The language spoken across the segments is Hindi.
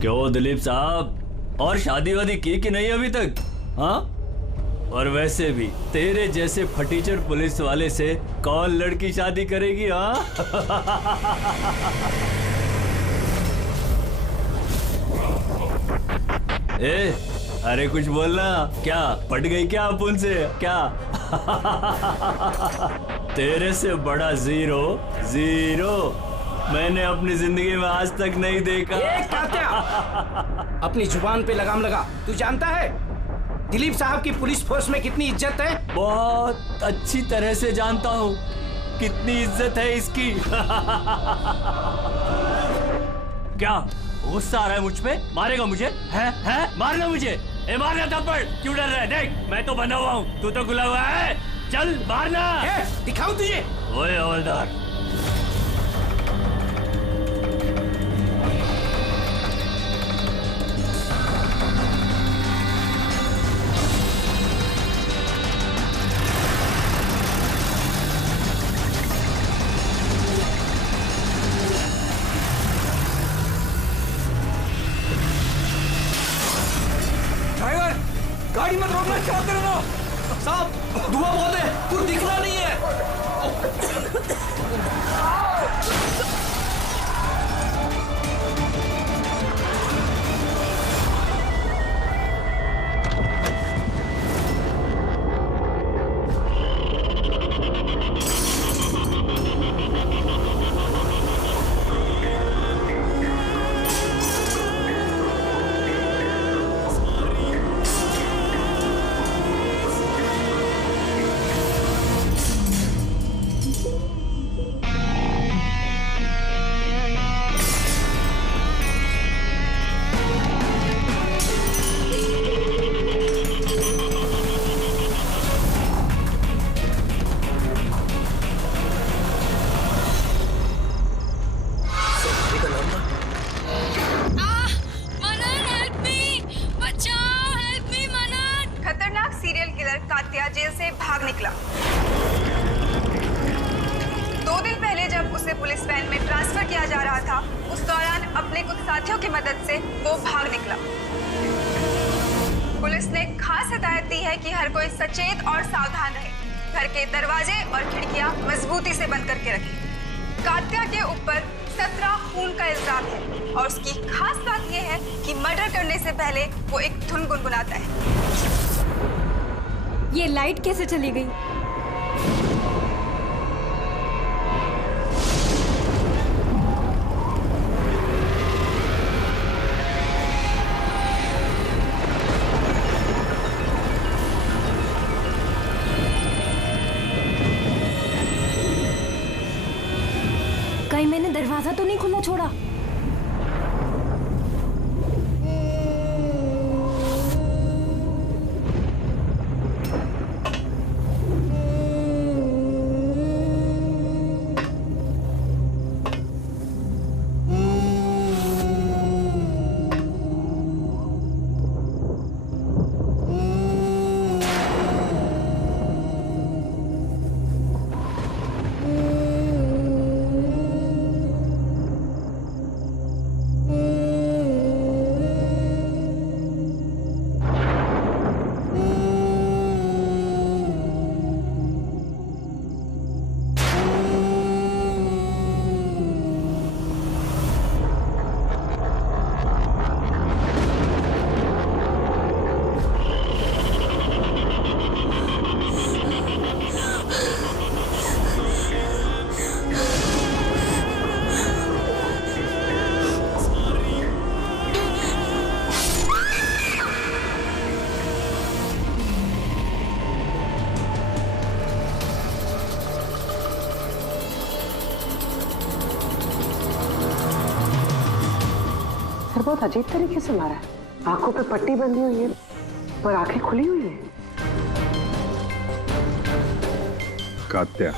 क्यों दिलीप साहब, और शादी वादी की कि नहीं अभी तक? हाँ, और वैसे भी तेरे जैसे फटीचर पुलिस वाले से कौन लड़की शादी करेगी? हाँ ए, अरे कुछ बोलना। क्या पट गई क्या अपुन से? क्या तेरे से बड़ा जीरो जीरो मैंने अपनी जिंदगी में आज तक नहीं देखा। अपनी जुबान पे लगाम लगा। तू जानता है दिलीप साहब की पुलिस फोर्स में कितनी इज्जत है? बहुत अच्छी तरह से जानता हूँ कितनी इज्जत है इसकी। क्या गुस्सा आ रहा है मुझ पे? मारेगा मुझे? है मारना मुझे? मारना थप्पड़। क्यों डर रहा है? देख मैं तो बंधा हुआ हूँ, तू तो खुला हुआ है। चल मारना। दिखाऊं तुझे? ओए हवलदार, गाड़ी मत रोकना। क्या कर रहे हो साहब? धुआं बहुत है, कुछ दिखना नहीं है। जेल से भाग निकला। 2 दिन पहले जब उसे पुलिस वैन में ट्रांसफर किया जा रहा था, उस दौरान अपने कुछ साथियों की मदद से वो भाग निकला। पुलिस ने खास हिदायत दी है कि हर कोई सचेत और सावधान रहे। घर के दरवाजे और खिड़कियां मजबूती से बंद करके रखें। कात्या के ऊपर 17 खून का इल्जाम है और उसकी खास बात यह है कि मर्डर करने से पहले वो एक धुन गुनगुनाता है। ये लाइट कैसे चली गई? कहीं मैंने दरवाजा तो नहीं खुला छोड़ा? बहुत अजीब तरीके से मारा है। आंखों पे पट्टी बंधी हुई है और आंखें खुली हुई है। कात्या,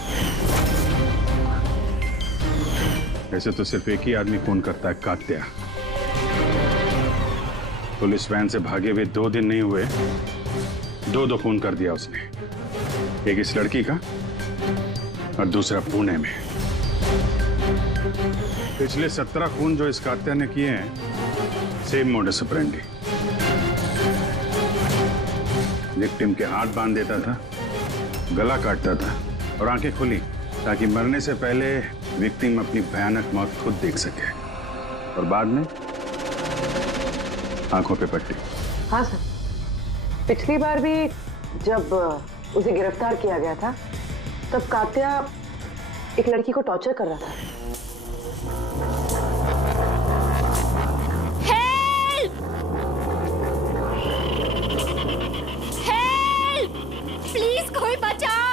ऐसे तो सिर्फ एक ही आदमी खून करता है, कात्या। पुलिस वैन से भागे हुए 2 दिन नहीं हुए, 2 खून कर दिया उसने। एक इस लड़की का और दूसरा पुणे में। पिछले 17 खून जो इस कात्या ने किए हैं, सेम मोडस ऑपरेंडी। विक्टिम के हाथ बांध देता था, गला काटता था और आंखें खुली ताकि मरने से पहले विक्टिम अपनी भयानक मौत खुद देख सके, और बाद में आंखों पे पट्टी। हाँ सर, पिछली बार भी जब उसे गिरफ्तार किया गया था तब कात्या एक लड़की को टॉर्चर कर रहा था। हेल्प! हेल्प! प्लीज कोई बचाओ!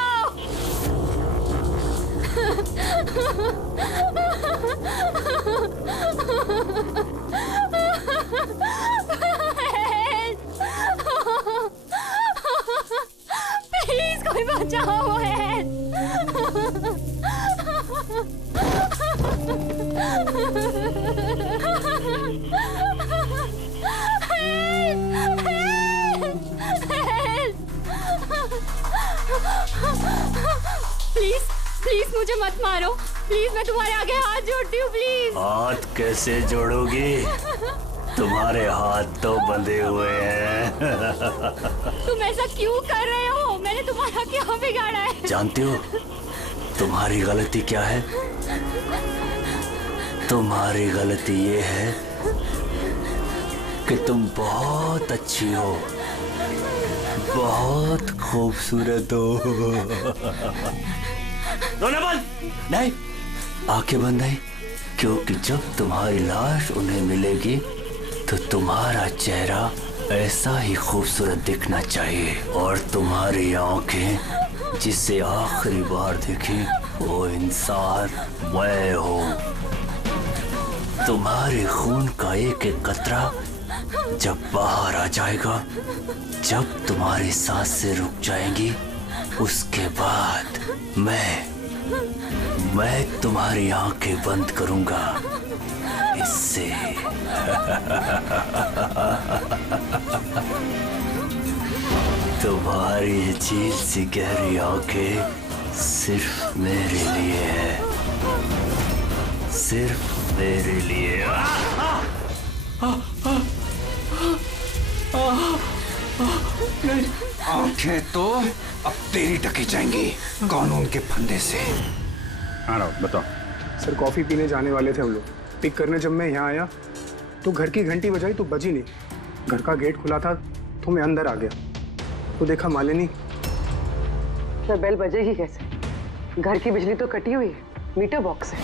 प्लीज कोई बचाओ! प्लीज प्लीज मुझे मत मारो, प्लीज मैं तुम्हारे आगे हाथ जोड़ती हूँ, प्लीज। हाथ कैसे जोड़ोगी? तुम्हारे हाथ तो बंधे हुए हैं। तुम ऐसा क्यों कर रहे हो? मैंने तुम्हारा क्या बिगाड़ा है? जानती हो तुम्हारी गलती क्या है? तुम्हारी गलती ये है कि तुम बहुत अच्छी हो, बहुत खूबसूरत हो। रोना बंद! नहीं, आंखें बंद नहीं, क्योंकि जब तुम्हारी लाश उन्हें मिलेगी तो तुम्हारा चेहरा ऐसा ही खूबसूरत दिखना चाहिए, और तुम्हारी आंखें जिसे आखिरी बार देखी वो इंसान मैं हूँ। तुम्हारे खून का एक एक कतरा जब बाहर आ जाएगा, जब तुम्हारी सांसें रुक जाएंगी, उसके बाद मैं तुम्हारी आंखें बंद करूंगा। इससे तुम्हारी झील सी गहरी आंखें सिर्फ मेरे लिए है, सिर्फ मेरे लिए। आंखें तो अब तेरी ढकी जाएंगी कानून के फंदे से। हाँ राव, बताओ। सर कॉफी पीने जाने वाले थे हम लोग। पिक करने जब मैं यहाँ आया तो घर की घंटी बजाई तो बजी नहीं। घर का गेट खुला था तो मैं अंदर आ गया तो देखा मालिनी। सर बेल बजेगी कैसे? घर की बिजली तो कटी हुई है, मीटर बॉक्स है।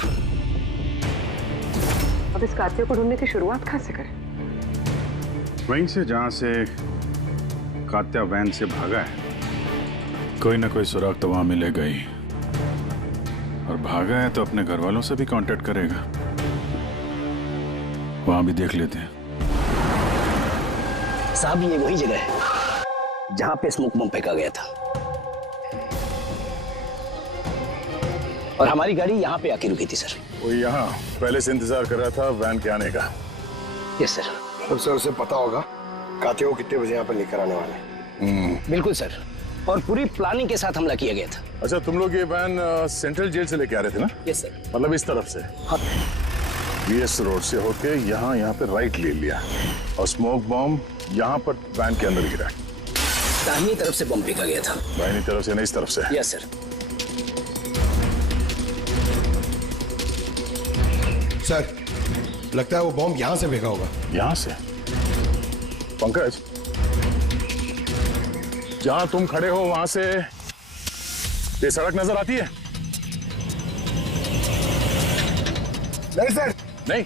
अब इस कात्या को ढूंढने की शुरुआत कहाँ से करें? वहीं से जहां से कात्या वैन से भागा है। कोई ना कोई सुराग तो वहां मिलेगा ही, और भागा है तो अपने घर वालों से भी कांटेक्ट करेगा। वहां भी देख लेते हैं। साहब ये वही जगह है जहां पे स्मोक बम फेंका गया था, और हमारी गाड़ी यहाँ पे आके रुकी थी सर। वो यहाँ पहले से इंतजार कर रहा था वैन के आने का। Yes sir. तो सर उसे पता होगा कात्या को कितने बजे यहाँ पर लेकर आने वाले हैं। बिल्कुल सर, और पूरी प्लानिंग के साथ हमला किया गया था। अच्छा, तुम लोग ये वैन सेंट्रल जेल से लेके आ रहे थे ना? Yes sir. मतलब इस तरफ से? हाँ। बीएस रोड से होके यहाँ पे राइट ले लिया, और स्मोक बॉम्ब यहाँ पर वैन के अंदर गिरा। दाहिनी तरफ से बम फेंका गया था। दाहिनी तरफ से नहीं, इस तरफ से? Yes sir. सर लगता है वो बॉम्ब यहाँ से फेंका होगा। यहाँ से? पंकज, जहां तुम खड़े हो वहां से ये सड़क नजर आती है? नहीं सर। नहीं?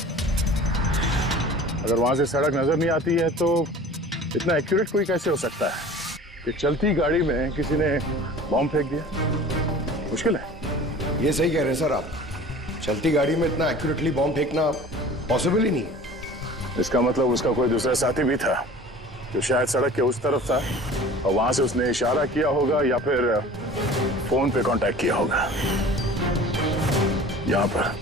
अगर वहां से सड़क नजर नहीं आती है तो इतना एक्यूरेट कोई कैसे हो सकता है कि चलती गाड़ी में किसी ने बॉम्ब फेंक दिया? मुश्किल है। ये सही कह रहे हैं सर आप, चलती गाड़ी में इतना एक्यूरेटली बॉम्ब फेंकना पॉसिबल ही नहीं है। इसका मतलब उसका कोई दूसरा साथी भी था जो शायद सड़क के उस तरफ था, और वहां से उसने इशारा किया होगा या फिर फोन पे कांटेक्ट किया होगा। यहाँ पर,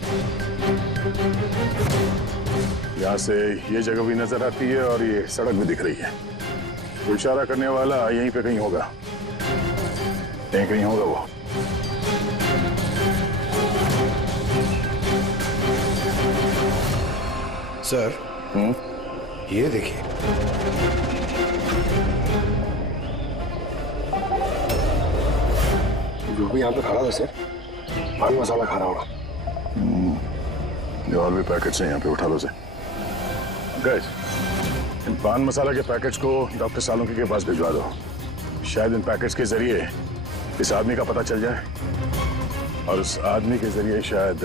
यहाँ से ये जगह भी नजर आती है और ये सड़क भी दिख रही है। तो इशारा करने वाला यहीं पे कहीं होगा, यहीं कहीं होगा वो। सर ये देखिए, जो भी यहाँ पे खड़ा था सर, पान मसाला खा रहा होगा। ये और भी पैकेट्स हैं यहाँ पे, उठा लो से। गाइस, इन पान मसाला के पैकेट्स को डॉक्टर सालुंकी के पास भिजवा दो। शायद इन पैकेट्स के जरिए इस आदमी का पता चल जाए और उस आदमी के जरिए शायद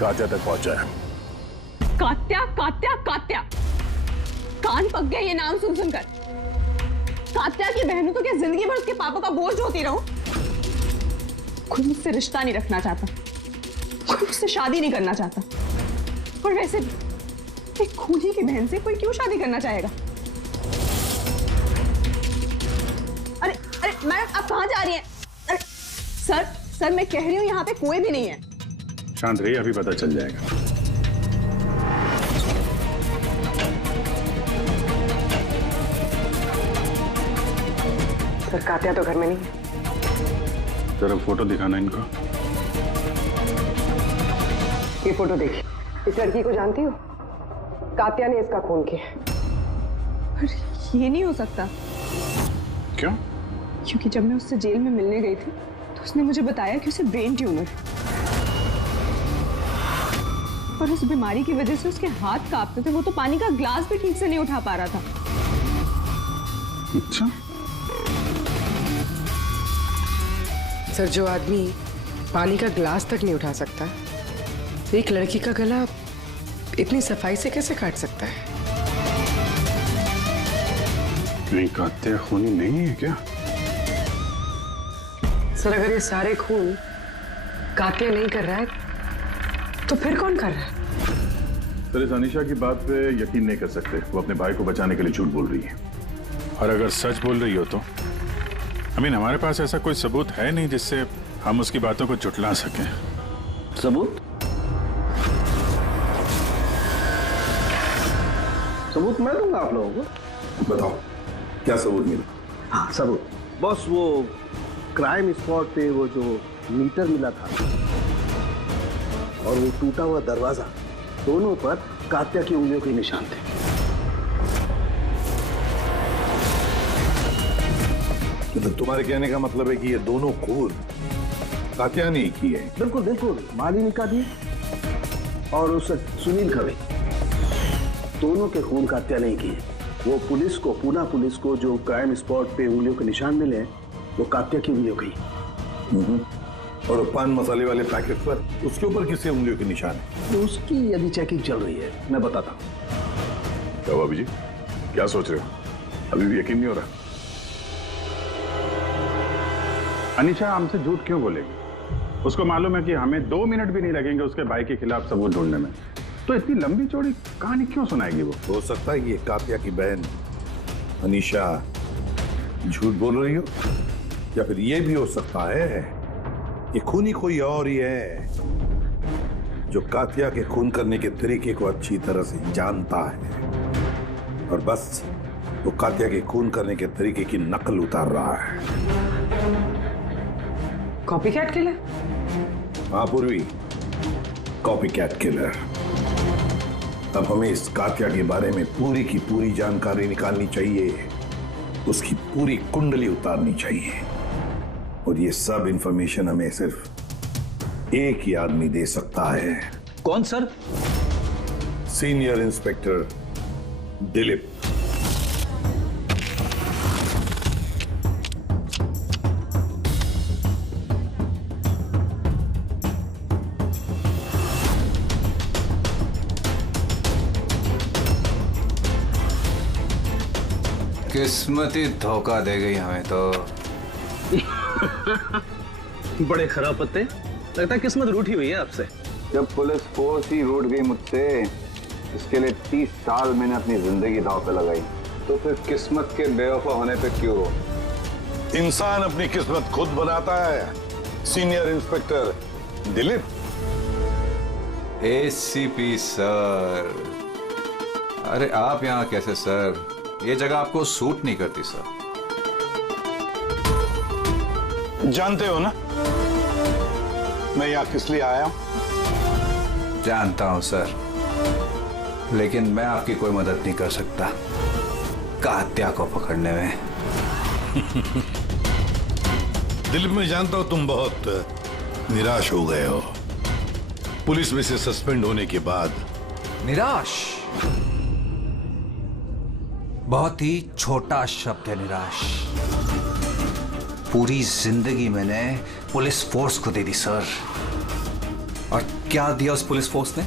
कात्या तक पहुंच जाए। कात्या कात्या कात्या, कान पक गए ये नाम सुन सुनकर। कात्या की बहनों तो क्या जिंदगी भर उसके पापा का बोझ होती रहूं? कोई मुझसे रिश्ता नहीं रखना चाहता, कोई मुझसे शादी नहीं करना चाहता। और वैसे एक खूनी की बहन से कोई क्यों शादी करना चाहेगा? अरे अरे मैडम, आप कहाँ जा रही हैं? अरे सर मैं कह रही हूँ यहाँ पे कोई भी नहीं है। शांत रहिए, अभी पता चल जाएगा। सर, कात्या तो घर में नहीं है। जरा फोटो दिखाना इनको। ये फोटो देखिए। इस लड़की को जानती हो? कात्या ने इसका खून किया। अरे ये नहीं हो सकता। क्यों? क्योंकि जब मैं उससे जेल में मिलने गई थी तो उसने मुझे बताया कि उसे ब्रेन ट्यूमर है और उस बीमारी की वजह से उसके हाथ कांपते थे। वो तो पानी का ग्लास भी ठीक से नहीं उठा पा रहा था। अच्छा। सर, जो आदमी पानी का ग्लास तक नहीं उठा सकता, एक लड़की का गला इतनी सफाई से कैसे काट सकता है? नहीं, कात्या खूनी नहीं है क्या? सर, अगर ये सारे खून कात्या नहीं कर रहा है तो फिर कौन कर रहा है? सर, इस अनीशा की बात पे यकीन नहीं कर सकते। वो अपने भाई को बचाने के लिए झूठ बोल रही है। और अगर सच बोल रही हो तो हमारे पास ऐसा कोई सबूत है नहीं जिससे हम उसकी बातों को झुठला सकें। सबूत? सबूत मैं दूंगा आप लोगों को। बताओ, क्या सबूत मिला? हाँ, सबूत बॉस, वो क्राइम स्पॉट पे वो जो मीटर मिला था और वो टूटा हुआ दरवाजा, दोनों पर कात्या की उंगलियों के निशान थे। मतलब तुम्हारे कहने का मतलब है कि ये दोनों खून कात्या ने की है? बिल्कुल बिल्कुल, मालिनी का भी और उस सुनील का भी। दोनों के खून कात्या नहीं किए। वो पुलिस को, पूना पुलिस को जो क्राइम स्पॉट पे उंगलियों के निशान मिले हैं वो कात्या की उंगलियों के ही। और पान मसाले वाले पैकेट पर उसके ऊपर किसके उंगलियों के निशान है? तो उसकी यदि चेकिंग चल रही है, मैं बताता हूँ। क्या हुआ जी, क्या सोच रहे हो? अभी भी यकीन नहीं हो रहा? अनीशा हमसे झूठ क्यों बोलेगी? उसको मालूम है कि हमें 2 मिनट भी नहीं लगेंगे उसके भाई के खिलाफ सबूत ढूंढने में। तो इतनी लंबी चौड़ी कहानी क्यों सुनाएगी वो? हो सकता है ये कात्या की बहन अनीशा झूठ बोल रही हो, या फिर ये भी हो सकता है ये खूनी कोई और ही है जो कात्या के खून करने के तरीके को अच्छी तरह से जानता है और बस वो कात्या के खून करने के तरीके की नकल उतार रहा है। Copycat killer? हाँ पूर्वी, कॉपीकैट किलर। अब हमें इस कात्या के बारे में पूरी की पूरी जानकारी निकालनी चाहिए, उसकी पूरी कुंडली उतारनी चाहिए और ये सब इंफॉर्मेशन हमें सिर्फ एक ही आदमी दे सकता है। कौन सर? Senior inspector Dilip. किस्मत ही धोखा दे गई हमें तो। बड़े खराब पत्ते, लगता है किस्मत रूठी हुई है आपसे। जब पुलिस फोर्स ही रूठ गई मुझसे, इसके लिए 30 साल मैंने अपनी जिंदगी दांव पे लगाई, तो फिर किस्मत के बेवफा होने पे क्यों रो? इंसान अपनी किस्मत खुद बनाता है, senior inspector Dilip. ACP sir, अरे आप यहाँ कैसे सर? ये जगह आपको सूट नहीं करती सर। जानते हो ना मैं यहाँ किस लिए आया हूं? जानता हूं सर, लेकिन मैं आपकी कोई मदद नहीं कर सकता कात्या को पकड़ने में। दिलीप, मैं जानता हूं तुम बहुत निराश हो गए हो पुलिस में से सस्पेंड होने के बाद। निराश बहुत ही छोटा शब्द है, निराश। पूरी जिंदगी मैंने पुलिस फोर्स को दे दी सर, और क्या दिया उस पुलिस फोर्स ने?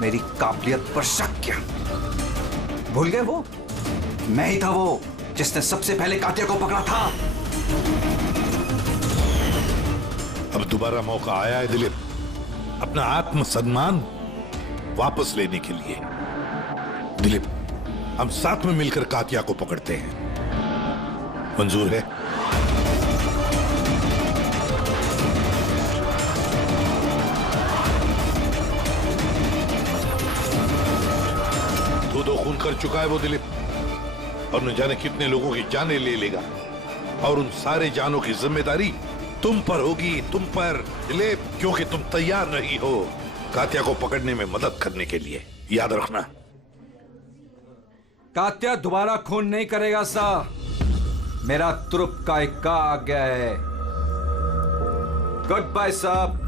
मेरी काबिलियत पर शक किया। भूल गए वो? मैं ही था वो जिसने सबसे पहले कातिया को पकड़ा था। अब दोबारा मौका आया है दिलीप, अपना आत्मसम्मान वापस लेने के लिए। दिलीप, हम साथ में मिलकर कातिया को पकड़ते हैं, मंजूर है? दो खून कर चुका है वो दिलीप, और न जाने कितने लोगों की जानें ले लेगा, और उन सारे जानों की जिम्मेदारी तुम पर होगी, तुम पर दिलीप, क्योंकि तुम तैयार नहीं हो कात्या को पकड़ने में मदद करने के लिए। याद रखना। कात्या दोबारा खून नहीं करेगा साहब। मेरा तुरुप का इक्का आ गया है। गुड बाय साहब।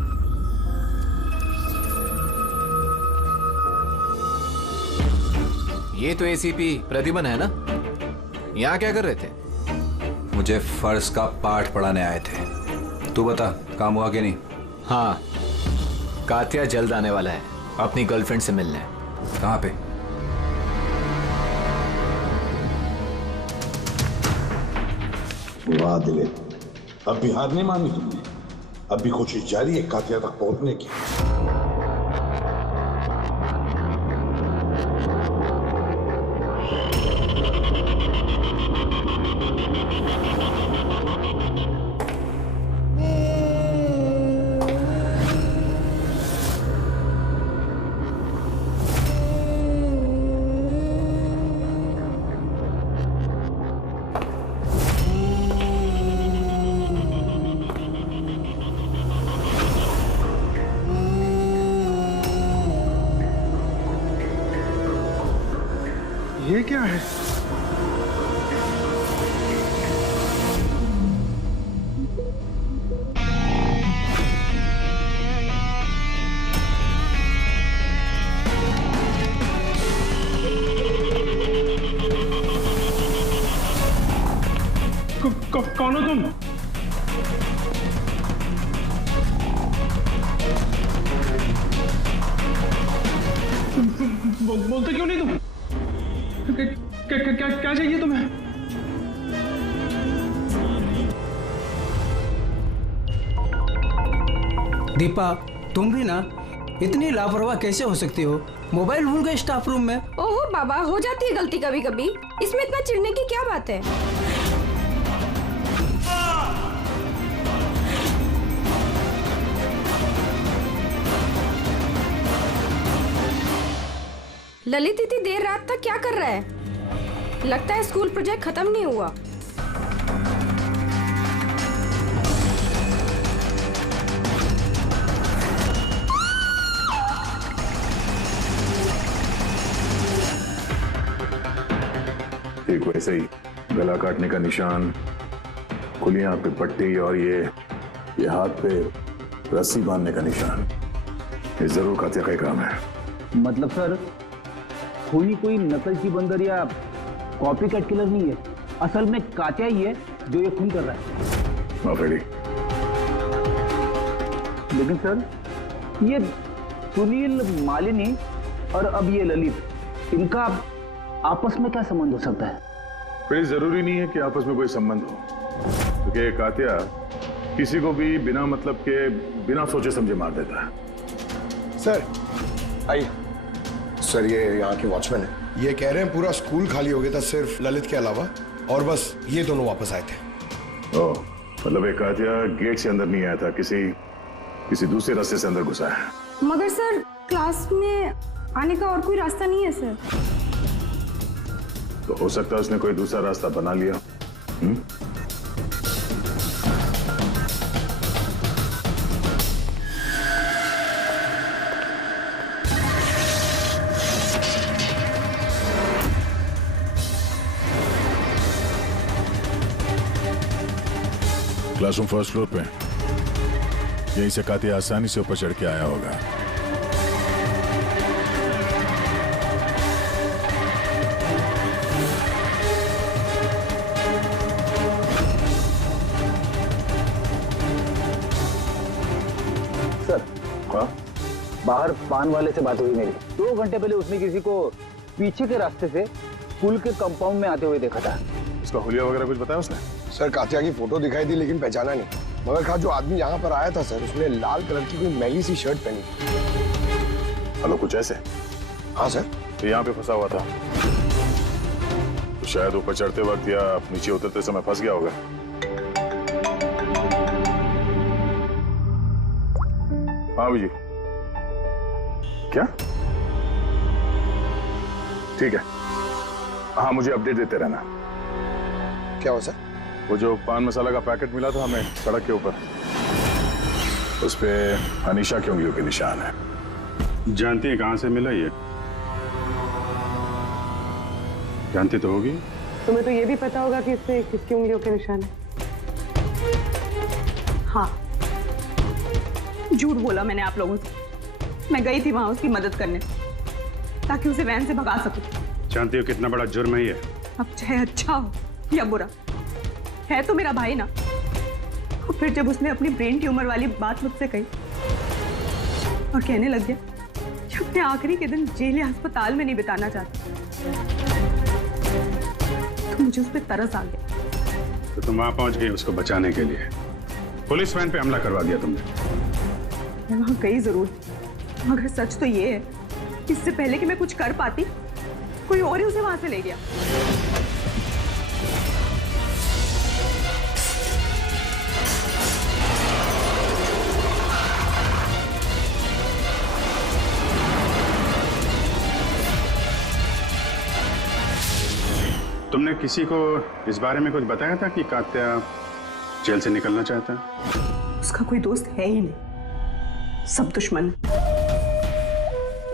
ये तो एसीपी प्रतिबन है ना? यहाँ क्या कर रहे थे? मुझे फर्ज का पाठ पढ़ाने आए थे। तू बता, काम हुआ कि नहीं? हाँ, कात्या जल्द आने वाला है अपनी गर्लफ्रेंड से मिलने। कहाँ पे? वाह दिलीप, अब भी हार नहीं मानी तुमने। अब भी कोशिश जारी है कातिया तक पहुंचने की। ये क्या है? कौन हो तुम? बोलते क्यों नहीं तुम? क्या चाहिए तुम्हें? दीपा, तुम भी ना इतनी लापरवाह कैसे हो सकती हो? मोबाइल भूल गए स्टाफ रूम में। ओहो बाबा, हो जाती है गलती कभी कभी, इसमें इतना चिढ़ने की क्या बात है? ललित इतनी देर रात तक क्या कर रहा है? लगता है स्कूल प्रोजेक्ट खत्म नहीं हुआ। ठीक वैसे ही गला काटने का निशान, खुलियां पे पट्टी, और ये हाथ पे रस्सी बांधने का निशान, ये जरूर कातिया का काम है। मतलब सर, खूनी कोई नकलची बंदर या कॉपी कैट किलर नहीं है, असल में कातिया ही है जो ये खून कर रहा है। माफेड़ी। लेकिन सर, ये सुनील, मालिनी और अब ये ललित, इनका आपस में क्या संबंध हो सकता है? फिर जरूरी नहीं है कि आपस में कोई संबंध हो, क्योंकि ये कातिया किसी को भी बिना मतलब के, बिना सोचे समझे मार देता है। सर आइए। सर, ये यहाँ के वॉचमैन है। ये कह रहे हैं पूरा स्कूल खाली हो गया था सिर्फ ललित के अलावा, और बस ये दोनों वापस आए थे। ओह, मतलब एक कातिया गेट से अंदर नहीं आया था, किसी दूसरे रास्ते से अंदर घुसा है। मगर सर, क्लास में आने का और कोई रास्ता नहीं है सर। तो हो सकता है उसने कोई दूसरा रास्ता बना लिया। क्लासरूम फर्स्ट फ्लोर पे। यहीं से कातिया आसानी से ऊपर चढ़ के आया होगा। सर, बाहर पान वाले से बात हुई मेरी। 2 घंटे पहले उसने किसी को पीछे के रास्ते से पुल के कंपाउंड में आते हुए देखा था। इसका हुलिया वगैरह कुछ बताया उसने? सर कातिया की फोटो दिखाई दी लेकिन पहचाना नहीं। मगर कहा जो आदमी यहाँ पर आया था सर, उसने लाल कलर की कोई मैली सी शर्ट पहनी। हेलो, कुछ ऐसे? हाँ सर। तो यहाँ पे फंसा हुआ था, तो शायद ऊपर चढ़ते वक्त या नीचे उतरते समय फंस गया होगा। हाँ जी, क्या? ठीक है, हाँ मुझे अपडेट देते रहना। क्या हो सर? वो जो पान मसाला का पैकेट मिला था हमें सड़क के ऊपर, उस पे अनीशा की उंगलियों के निशान है। जानती है कहां से मिला ये? जानती तो होगी। तुम्हें तो ये भी पता होगा कि इससे किसकी उंगलियों के निशान है। हाँ, झूठ बोला मैंने आप लोगों से। मैं गई थी वहां उसकी मदद करने ताकि उसे वैन से भगा सकूं। जानती हो कितना बड़ा जुर्म है ये? अब चाहे अच्छा हो या बुरा, है तो मेरा भाई ना। और फिर जब उसने अपनी ब्रेन ट्यूमर वाली बात मुझसे कही और कहने लग गया कि अपने आखिरी के दिन जेल या अस्पताल में नहीं बिताना चाहता, तो मुझे उस पर तरस आ गया। तो तुम वहां पहुंच गई उसको बचाने के लिए। पुलिस वैन पे हमला करवा दिया तुमने। मैं वहां गई जरूर, मगर सच तो ये है कि इससे पहले कि मैं कुछ कर पाती, कोई और ही उसे वहां से ले गया। तुमने किसी को इस बारे में कुछ बताया था कि कात्या जेल से निकलना चाहता है? उसका कोई दोस्त है ही नहीं, सब दुश्मन।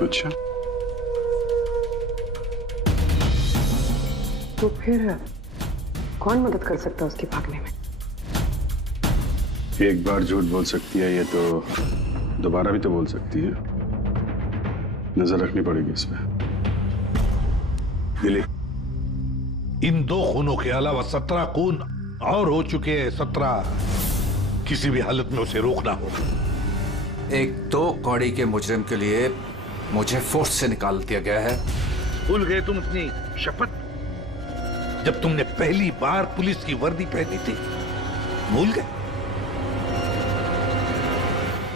अच्छा, तो फिर कौन मदद कर सकता है उसके भागने में? एक बार झूठ बोल सकती है ये तो दोबारा भी तो बोल सकती है। नजर रखनी पड़ेगी इस पे। दिलीप, इन 2 खूनों के अलावा 17 खून और हो चुके हैं। 17 किसी भी हालत में उसे रोकना होगा। एक 2 कौड़ी के मुजरिम के लिए मुझे फोर्स से निकाल दिया गया है। भूल गए तुम अपनी शपथ जब तुमने पहली बार पुलिस की वर्दी पहनी थी? भूल गए?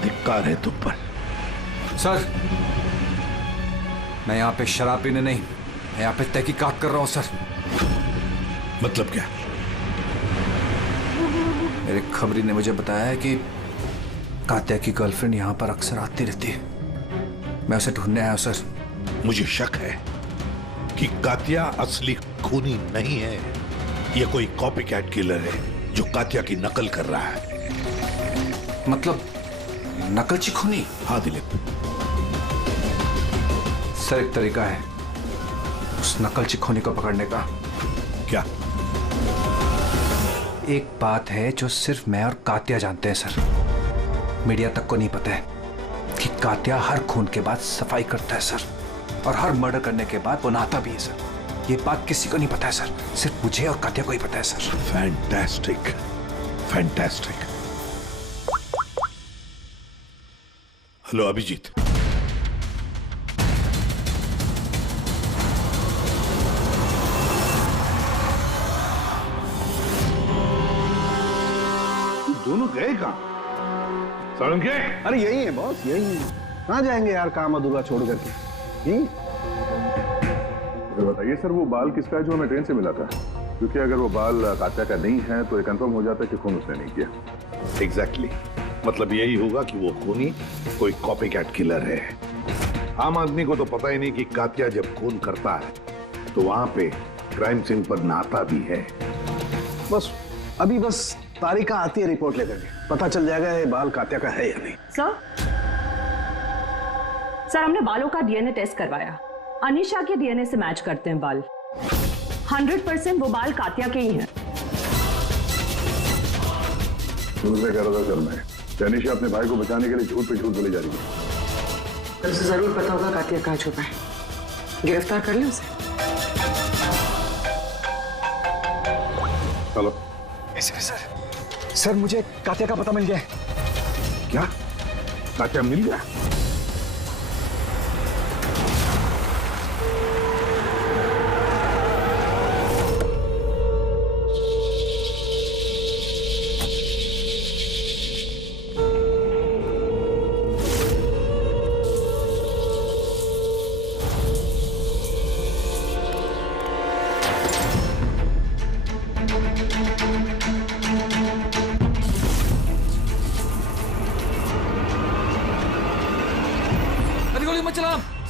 धिक्कार है तुम पर। सर, मैं यहाँ पे शराब पीने नहीं, मैं यहाँ पे तहकीकात कर रहा हूँ सर। मतलब क्या? मेरे खबरी ने मुझे बताया है कि कात्या की गर्लफ्रेंड यहाँ पर अक्सर आती रहती है। मैं उसे ढूंढने आया हूं सर। मुझे शक है कि कात्या असली खूनी नहीं है। यह कोई कॉपीकैट किलर है जो कात्या की नकल कर रहा है। मतलब नकलची खूनी? हाँ दिलीप, सर एक तरीका है उस नकलची खूनी को पकड़ने का। क्या? एक बात है जो सिर्फ मैं और कात्या जानते हैं सर, मीडिया तक को नहीं पता है कि कात्या हर खून के बाद सफाई करता है सर, और हर मर्डर करने के बाद वो नहाता भी है सर। ये बात किसी को नहीं पता है सर, सिर्फ मुझे और कात्या को ही पता है sir. Fantastic, fantastic. Hello Abhijit, दोनों गए कहाँ? सारंगे? अरे यही है बॉस, यही है। कहाँ जाएंगे यार काम अधूरा छोड़ करके? बताइए सर, वो बाल किसका है जो हमें ट्रेन से मिला था? क्योंकि अगर वो बाल कात्या का नहीं है तो ये कंफर्म हो जाता है कि खून उसने नहीं किया। एग्जैक्टली, मतलब यही होगा कि वो खूनी कोई कॉपीकैट किलर है। आम आदमी को तो पता ही नहीं कि कात्या जब खून करता है तो वहां पे क्राइम सीन पर नहाता भी है। बस अभी बस तारिका आती है रिपोर्ट लेकर के, पता चल जाएगा ये बाल कात्या का है या नहीं। सर हमने बालों का डीएनए टेस्ट करवाया, अनीशा के डीएनए से मैच करते हैं बाल। 100% वो बाल कात्या के ही हैं। शुरू से कह रहा था सर मैं, अनीशा अपने भाई को बचाने के लिए झूठ पे झूठ बोली जा रही है। पर उसे जरूर पता होगा कातिया कहाँ छुपा है। गिरफ्तार कर ले उसे। हेलो सर, मुझे कातिया का पता मिल गया है। क्या? कातिया मिल गया?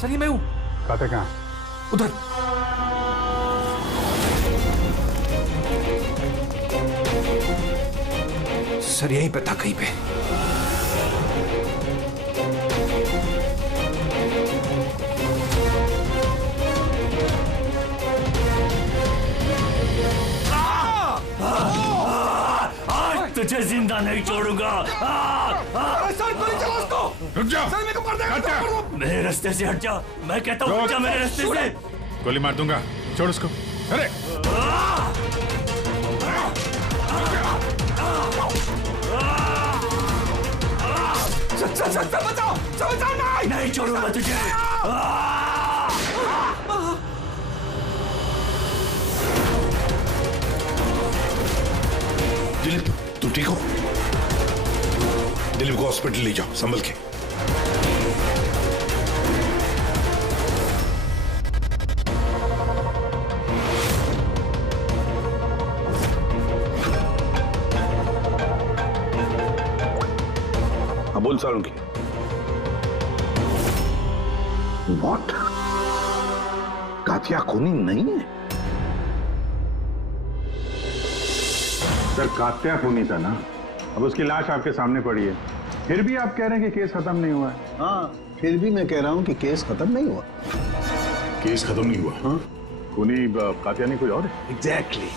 सर ये मैं हूँ। कातिया कहाँ? उधर। सर यहीं पे था कहीं पे। आज तुझे जिंदा नहीं छोड़ूंगा। सर गोली चला उसको। रुक जा। सर मेरे को मार देगा। मेरे रास्ते से हट जा। मैं कहता हूँ हट जा मेरे रास्ते से। गोली मार दूंगा, छोड़ उसको। अरे सर बचाओ नहीं छोड़ूंगा तुझे। दिलीप तुम ठीक हो? दिलीप को हॉस्पिटल ले जाओ संभल के। बोल सालुंकी। What? कातिया खूनी नहीं है? सर कातिया खूनी था ना, अब उसकी लाश आपके सामने पड़ी है, फिर भी आप कह रहे हैं कि केस खत्म नहीं हुआ है। हाँ, फिर भी मैं कह रहा हूं कि केस खत्म नहीं हुआ। केस खत्म नहीं हुआ? हाँ, खूनी कातिया नहीं कोई और है? एग्जैक्टली।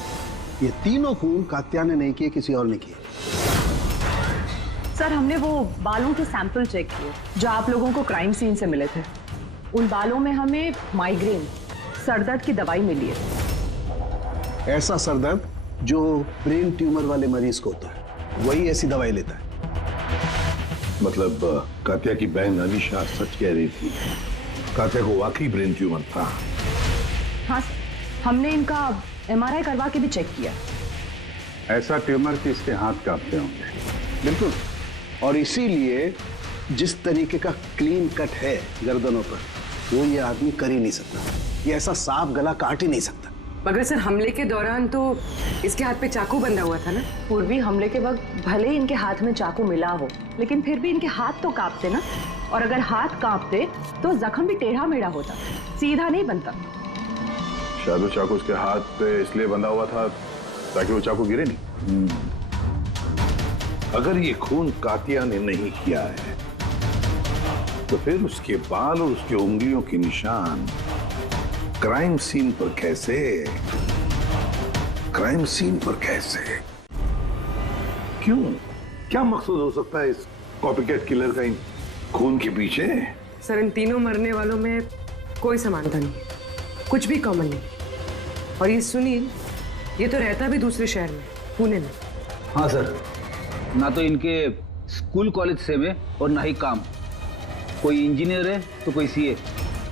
ये तीनों खून कातिया ने नहीं किए, किसी और ने किए। सर हमने वो बालों के सैंपल चेक किए जो आप लोगों को क्राइम सीन से मिले थे। उन बालों में हमें माइग्रेन, सरदर्द की दवाई मिली है। ऐसा सरदर्द जो ब्रेन ट्यूमर वाले मरीज को होता है, वही ऐसी दवाई लेता है। मतलब कातिया की बहन अनीशा सच कह रही थी, कातिया को वाकई ब्रेन ट्यूमर था। हाँ सर, हमने इनका MRI करवा के भी चेक किया। ऐसा ट्यूमर कि इसके हाथ कांपते होंगे। बिल्कुल, और इसीलिए जिस तरीके का क्लीन कट है गर्दनों पर, वो ये आदमी कर ही नहीं सकता। ये ऐसा साफ गला काट ही नहीं सकता। मगर सर हमले के दौरान तो इसके हाथ पे चाकू बंधा हुआ था ना। पूर्वी हमले के वक्त भले ही इनके हाथ में चाकू मिला हो, लेकिन फिर भी इनके हाथ तो कांपते ना, और अगर हाथ कांपते तो जख्म भी टेढ़ा मेढ़ा होता, सीधा नहीं बनता। शायद वो चाकू उसके हाथ पे इसलिए बंधा हुआ था ताकि वो चाकू गिरे नहीं। अगर ये खून कातिया ने नहीं किया है तो फिर उसके बाल और उसके उंगलियों के निशान क्राइम सीन पर कैसे? क्राइम सीन पर कैसे? क्यों? क्या मकसद हो सकता है इस कॉपीकैट किलर का इन खून के पीछे? सर इन तीनों मरने वालों में कोई समानता नहीं है, कुछ भी कॉमन नहीं। और ये सुनील, ये तो रहता भी दूसरे शहर में, पुणे में। हाँ सर, ना तो इनके स्कूल कॉलेज सेम है और ना ही काम। कोई इंजीनियर है तो कोई CA।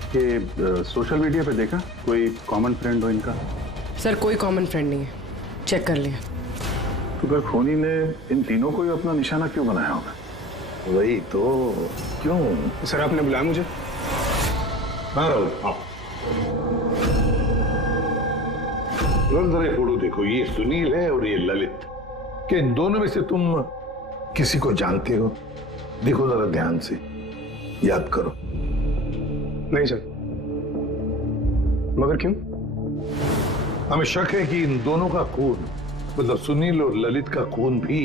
ये सोशल मीडिया पे देखा कोई कॉमन फ्रेंड हो इनका? सर कोई कॉमन फ्रेंड नहीं है, चेक कर लिया। तो फिर खूनी ने इन तीनों को ही अपना निशाना क्यों बनाया होगा? वही तो, क्यों? सर आपने बुलाया मुझे? हाँ राहुल, आप जरा फोटो देखो। ये सुनील है और ये ललित। क्या इन दोनों में से तुम किसी को जानते हो? देखो जरा ध्यान से, याद करो। नहीं सर। मगर क्यों? हमें शक है कि इन दोनों का खून, मतलब सुनील और ललित का खून भी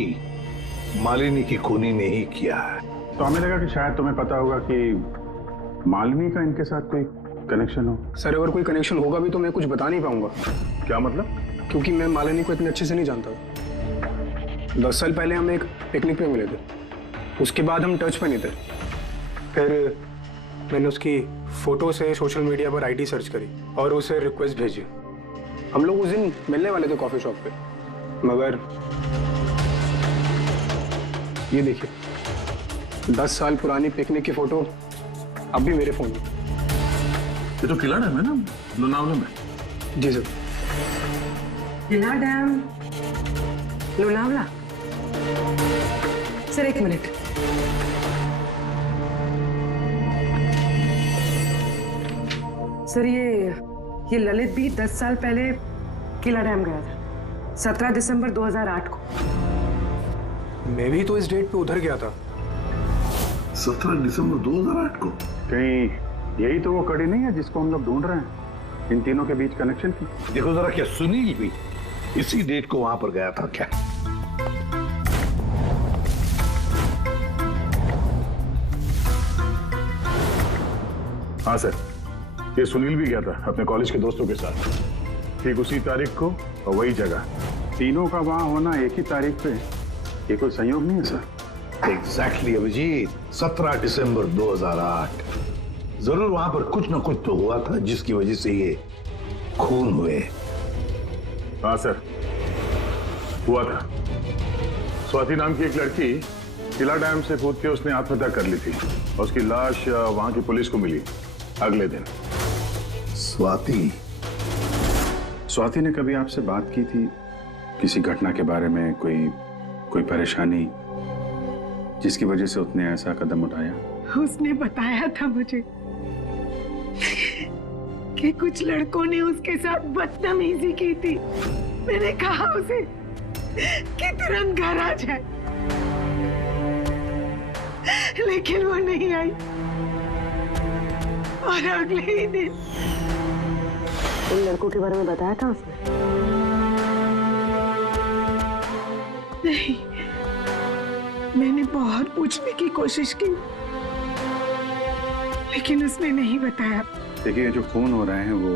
मालिनी की खूनी ने ही किया है। तो हमें लगा कि शायद तुम्हें पता होगा कि मालिनी का इनके साथ कोई कनेक्शन हो। सर अगर कोई कनेक्शन होगा भी तो मैं कुछ बता नहीं पाऊंगा। क्या मतलब? क्योंकि मैं मालिनी को इतने अच्छे से नहीं जानता। 10 साल पहले हम एक पिकनिक पे मिले थे, उसके बाद हम टच पे नहीं थे। फिर मैंने उसकी फोटो से सोशल मीडिया पर आईडी सर्च करी और उसे रिक्वेस्ट भेजी। हम लोग उस दिन मिलने वाले थे कॉफी शॉप पे, मगर ये देखिए 10 साल पुरानी पिकनिक की फोटो अब भी मेरे फोन में। ये तो किला डैम है ना, लोनावला में? जी सर। किला डैम, लोनावला। सर एक मिनट। सर ये ललित भी 10 साल पहले किला डैम गया था, 17 दिसंबर 2008 को। मैं भी तो इस डेट पे उधर गया था। 17 दिसंबर 2008 को? कहीं यही तो वो कड़ी नहीं है जिसको हम लोग ढूंढ रहे हैं, इन तीनों के बीच कनेक्शन की? देखो जरा, क्या सुनील भी इसी डेट को वहां पर गया था क्या? हाँ सर, ये सुनील भी गया था अपने कॉलेज के दोस्तों के साथ, ठीक उसी तारीख को और वही जगह। तीनों का वहां होना एक ही तारीख पे, ये कोई संयोग नहीं है सर? एग्जैक्टली अभिजीत, 17 दिसंबर 2008। जरूर वहां पर कुछ ना कुछ तो हुआ था जिसकी वजह से ये खून हुए। हाँ सर, हुआ था। स्वाति नाम की एक लड़की किला डैम से कूद के उसने आत्महत्या कर ली थी और उसकी लाश वहां की पुलिस को मिली अगले दिन। स्वाति ने कभी आपसे बात की थी किसी घटना के बारे में, कोई परेशानी जिसकी वजह से उसने ऐसा कदम उठाया? उसने बताया था मुझे कि कुछ लड़कों ने उसके साथ बदतमीजी की थी। मैंने कहा उसे कि तुरंत घर आ जाए, लेकिन वो नहीं आई और अगले ही दिन उन लड़कों के बारे में बताया था उसने? नहीं, मैंने बहुत पूछने की कोशिश की लेकिन उसने नहीं बताया। देखिए, जो खून हो रहे हैं वो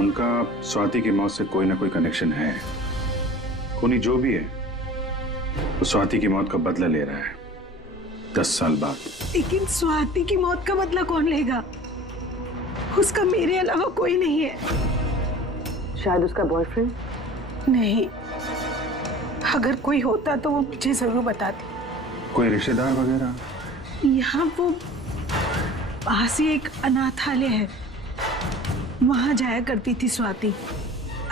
उनका स्वाति की मौत से कोई ना कोई कनेक्शन है। खूनी जो भी है वो स्वाति की मौत का बदला ले रहा है 10 साल बाद। लेकिन स्वाति की मौत का बदला कौन लेगा? उसका मेरे अलावा कोई नहीं है। शायद उसका बॉयफ्रेंड? नहीं, अगर कोई होता तो वो मुझे जरूर बताती। कोई रिश्तेदार वगैरह? यहाँ वो पास ही एक अनाथालय है, वहां जाया करती थी स्वाति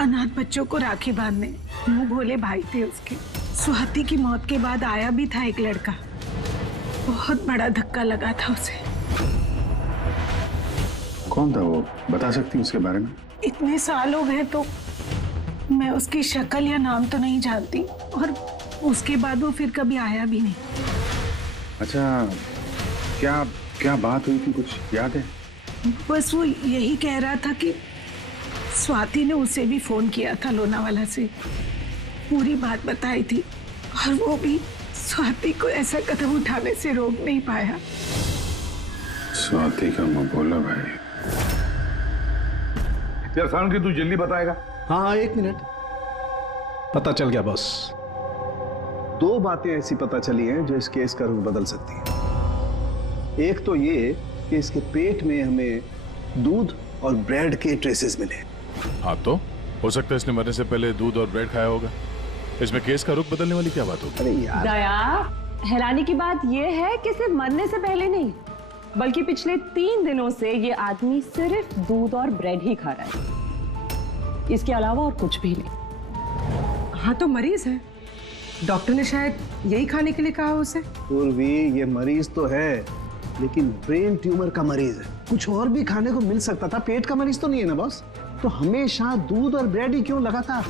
अनाथ बच्चों को राखी बांधने। मुंह भोले भाई थे उसके। स्वाति की मौत के बाद आया भी था एक लड़का, बहुत बड़ा धक्का लगा था उसे। कौन था वो, बता सकती हैं उसके बारे में? इतने साल हो गए तो मैं उसकी शक्ल या नाम तो नहीं जानती, और उसके बाद वो फिर कभी आया भी नहीं। अच्छा, क्या बात हुई थी, कुछ याद है? बस वो यही कह रहा था कि स्वाति ने उसे भी फोन किया था लोनावाला से, पूरी बात बताई थी, और वो भी स्वाति को ऐसा कदम उठाने से रोक नहीं पाया। स्वाति का मुंह बोला भाई। यार सारण की तू जल्दी बताएगा? हाँ, 1 मिनट। पता चल गया बॉस। 2 बातें ऐसी पता चली हैं जो इस केस का रुख बदल सकती हैं। एक तो ये कि इसके पेट में हमें दूध और ब्रेड के ट्रेसेस मिले। हाँ, तो हो सकता है इसने मरने से पहले दूध और ब्रेड खाया होगा। इसमें केस का रुख बदलने वाली क्या बात होगी? अरे यार, दया, हैरानी की बात यह है कि सिर्फ मरने से पहले नहीं, बल्कि पिछले 3 दिनों से ये आदमी सिर्फ दूध और ब्रेड ही खा रहा है, इसके अलावा और कुछ भी नहीं। हाँ, तो मरीज है, डॉक्टर ने शायद यही खाने के लिए कहा उसे। पूर्वी, ये मरीज तो है, लेकिन ब्रेन ट्यूमर का मरीज है। कुछ और भी खाने को मिल सकता था, पेट का मरीज तो नहीं है ना बॉस। तो हमेशा दूध और ब्रेड ही क्यों लगातार?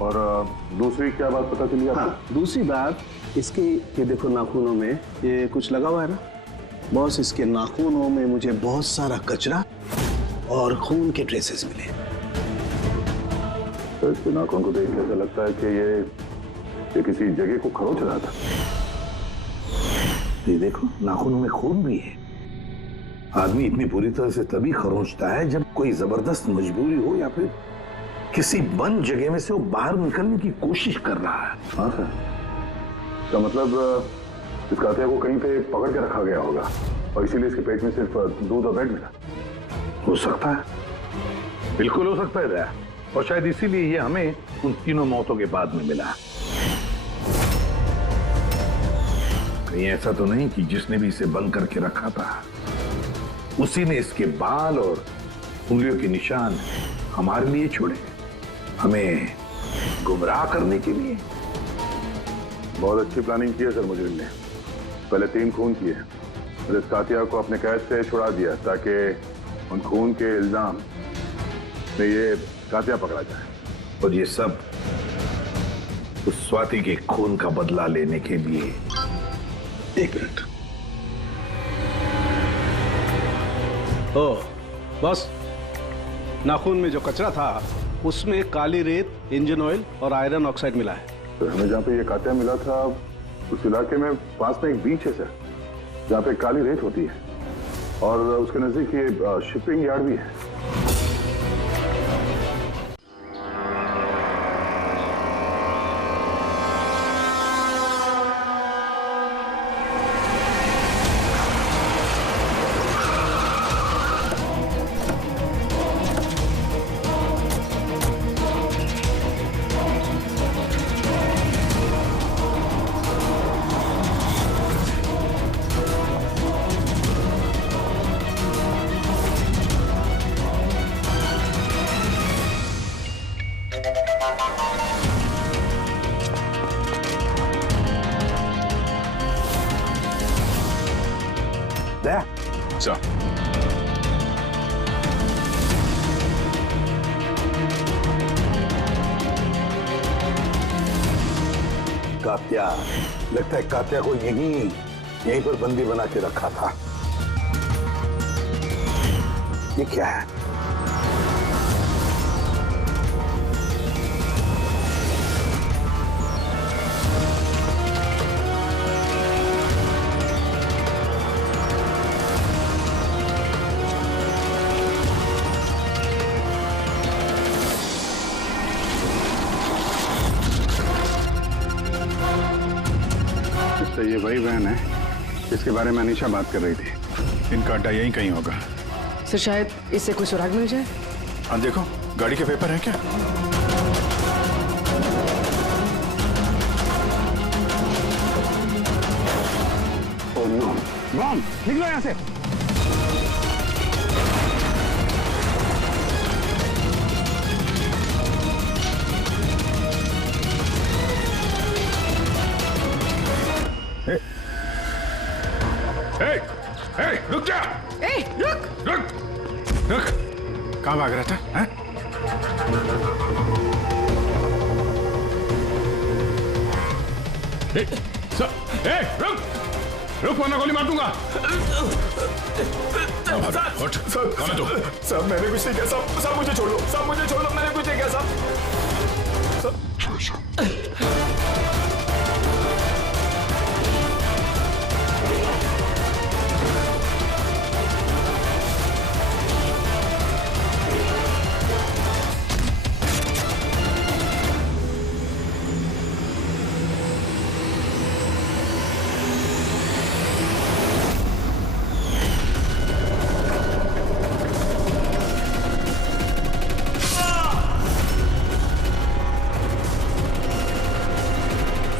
और दूसरी क्या बात पता चली आपको? हाँ, दूसरी बात, इसके ये देखो नाखूनों में ये कुछ लगा हुआ है ना बॉस। इसके नाखूनों में मुझे बहुत सारा कचरा और खून के ट्रेसेस मिले। तो इसके नाखून को देख के ऐसा लगता है कि ये किसी जगह को खरोच रहा था। ये देखो, नाखूनों में खून भी है। आदमी इतनी बुरी तरह से तभी खरोंचता है जब कोई जबरदस्त मजबूरी हो या फिर किसी बंद जगह में से वो बाहर निकलने की कोशिश कर रहा है। हाँ सर, तो मतलब इस कातिया को कहीं पे पकड़ के रखा गया होगा और इसीलिए इसके पेट में सिर्फ दूध और ब्रेड मिला। हो सकता है, बिल्कुल हो सकता है दया, और शायद इसीलिए ये हमें उन तीनों मौतों के बाद में मिला। कहीं ऐसा तो नहीं कि जिसने भी इसे बंद करके रखा था उसी ने इसके बाल और उंगलियों के निशान हमारे लिए छोड़े, हमें गुमराह करने के लिए। बहुत अच्छी प्लानिंग की है सर मुजरिम ने। पहले 3 खून किए, फिर इस कातिया को अपने कैद से छुड़ा दिया ताकि उन खून के इल्जाम में ये कातिया पकड़ा जाए। और ये सब उस स्वाति के खून का बदला लेने के लिए। 1 मिनट। ओ बस, नाखून में जो कचरा था उसमें काली रेत, इंजन ऑयल और आयरन ऑक्साइड मिला है। तो हमें जहाँ पे ये कातिया मिला था उस इलाके में पास में एक बीच है सर, जहाँ पे काली रेत होती है और उसके नजदीक ये शिपिंग यार्ड भी है। कात्या, लगता है कात्या को यहीं पर बंदी बना के रखा था। ये क्या है? तो ये वही वैन है जिसके बारे में अनीशा बात कर रही थी। इनका अड्डा यहीं कहीं होगा। सर शायद इससे कोई सुराग मिल जाए। हाँ देखो, गाड़ी के पेपर हैं क्या? ओह नो, बॉम्ब, निकलो यहाँ से। रुक जा! रुक! कहाँ भाग रहा था? हैं? रुक वरना गोली मार दूंगा। कौन है तू? साहब मैंने कुछ नहीं किया साहब, साहब मुझे छोड़ दो, साहब मुझे छोड़ दो, मैंने कुछ नहीं किया साहब।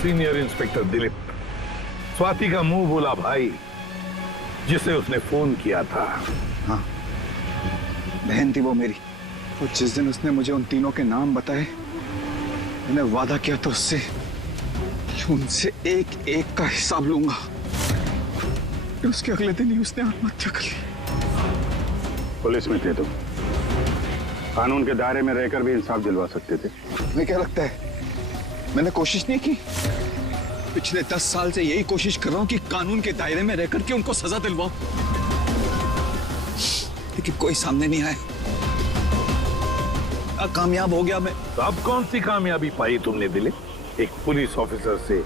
सीनियर इंस्पेक्टर दिलीप, स्वाति का मुंह बोला भाई जिसे उसने फोन किया था। हाँ, बहन थी वो मेरी। और जिस दिन उसने मुझे उन तीनों के नाम बताए, मैंने वादा किया था उससे कि उनसे एक एक का हिसाब लूंगा। उसके अगले दिन ही उसने आत्महत्या कर ली। पुलिस में थे तुम, कानून के दायरे में रहकर भी इंसाफ दिलवा सकते थे। तुम्हें क्या लगता है मैंने कोशिश नहीं की? पिछले 10 साल से यही कोशिश कर रहा हूं कि कानून के दायरे में रहकर के उनको सजा दिलवाऊं, लेकिन कोई सामने नहीं आया। कामयाब हो गया मैं। तो अब कौन सी कामयाबी पाई तुमने दिलीप? एक पुलिस ऑफिसर से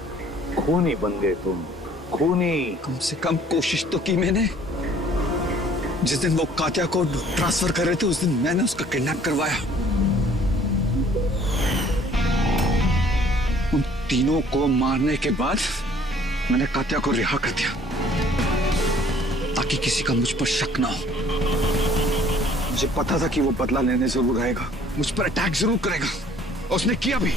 खूनी बन गए तुम, खूनी। कम से कम कोशिश तो की मैंने। जिस दिन वो कात्या को ट्रांसफर कर रहे थे उस दिन मैंने उसका किडनैप करवाया। उन तीनों को मारने के बाद मैंने कात्या को रिहा कर दिया ताकि किसी का मुझ पर शक ना हो। मुझे पता था कि वो बदला लेने जरूर आएगा, मुझ पर अटैक जरूर करेगा, और उसने किया भी।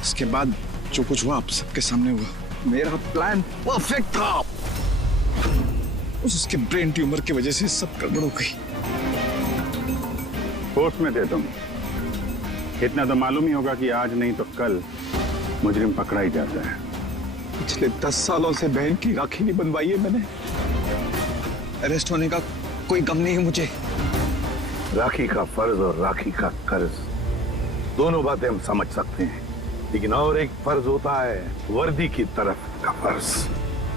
इसके बाद जो कुछ हुआ आप सबके सामने हुआ। मेरा प्लान परफेक्ट था, उसके ब्रेन ट्यूमर की वजह से सब गड़बड़ हो गई। होश में थे तुम, इतना तो मालूम ही होगा कि आज नहीं तो कल मुजरिम पकड़ा ही जाता है। पिछले 10 सालों से बहन की राखी नहीं बनवाई है मैंने। अरेस्ट होने का कोई गम नहीं है मुझे। राखी का फर्ज और राखी का कर्ज दोनों बातें हम समझ सकते हैं, लेकिन और एक फर्ज होता है वर्दी की तरफ का फर्ज,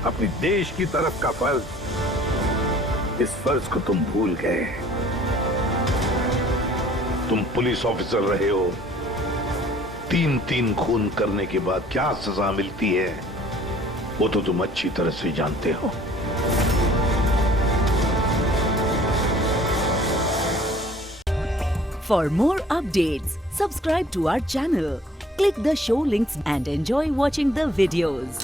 अपनी देश की तरफ का फर्ज। इस फर्ज को तुम भूल गए। तुम पुलिस ऑफिसर रहे हो, 3-3 खून करने के बाद क्या सजा मिलती है वो तो तुम अच्छी तरह से जानते हो। For more updates, subscribe to our channel, click the show links and enjoy watching the videos.